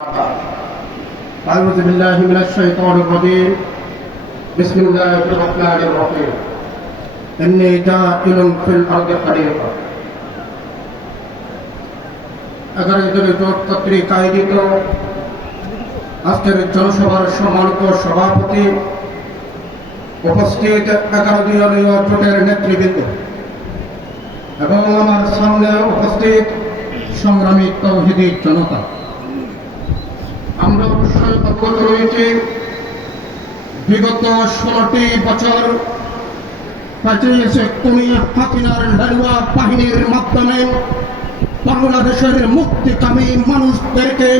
أعوذ بالله من الشيطان الرجيم بسم الله الرحمن الرحيم إني جاعل في الأرض خليفة আগামী দিনে জোট কর্তৃক আয়োজিত আজকের জনসভার সম্মানিত সভাপতি, উপস্থিত 11 দলীয় জোটের নেতৃবৃন্দ এবং আমার সামনে উপস্থিত সংগ্রামী তৌহিদি জনতা, আমরা অবশ্যই অবগত রয়েছি বিগত 16টি বছর হাসিনার লালুয়া বাহিনীর মাধ্যমে বাংলাদেশের মুক্তিকামী মানুষদেরকে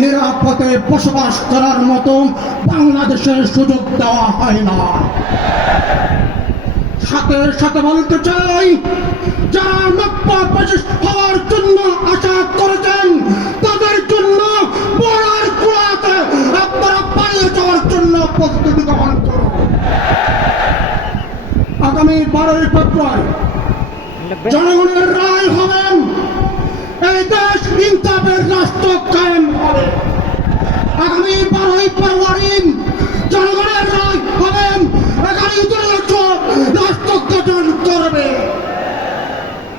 নিরাপদে বসবাস করার মতো বাংলাদেশের সুযোগ দেওয়া হয় না। সাথে সাথে বলতে চাই, যারা নব্য হওয়ার জন্য আশা করেছেন তাদের জন্য বড়ার কুড়াতে আপনারা পালিয়ে যাওয়ার জন্য প্রস্তুতি গ্রহণ করুন। আগামী 12ই ফেব্রুয়ারি জনগণের রায় হবেন, এই দেশ ইনসাফের রাষ্ট্র কায়েম হবে। আগামী 12ই ফেব্রুয়ারি জনগণের রায় হবেন, এখানে রাষ্ট্র গঠন করবে।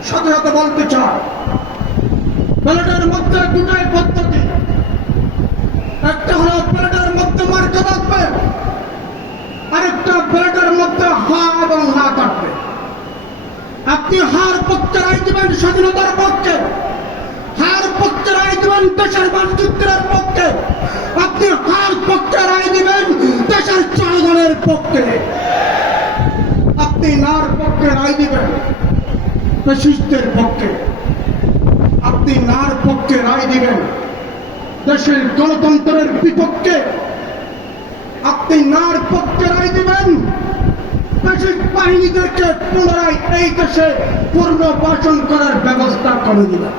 সাথে সাথে বলতে চাই, ব্যালটের মধ্যে দুটাই পদ্ধতি। একটা হলো ব্যালটের মধ্যে মার্কা থাকবে, আরেকটা ব্যালটের মধ্যে হা এবং না থাকবে। আপনি হার পক্ষে রায় দিবেন স্বাধীনতার পক্ষে, হার পক্ষে রায় দিবেন দেশের মানচিত্রের পক্ষে, আপনি হার পক্ষে রায় দিবেন দেশের জনগণের পক্ষে। আপনি নার পক্ষে রায় দিবেন ফ্যাসিস্টদের পক্ষে, আপনি নার পক্ষে রায় দিবেন দেশের গণতন্ত্রের বিপক্ষে, আপনি নার পক্ষে রায় দিবেন ফ্যাসিস্ট বাহিনীদেরকে পুনরায় এই দেশে পুনর্বাসন করার ব্যবস্থা করে দিবেন।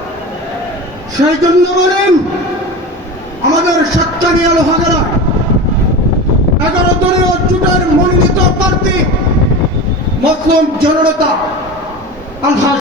সেই জন্য বলেন, আমাদের সাতকানিয়া লোহাগাড়া 11 দলীয় জোটের মনোনীত প্রার্থী মুসলিম জননেতা আলহাজ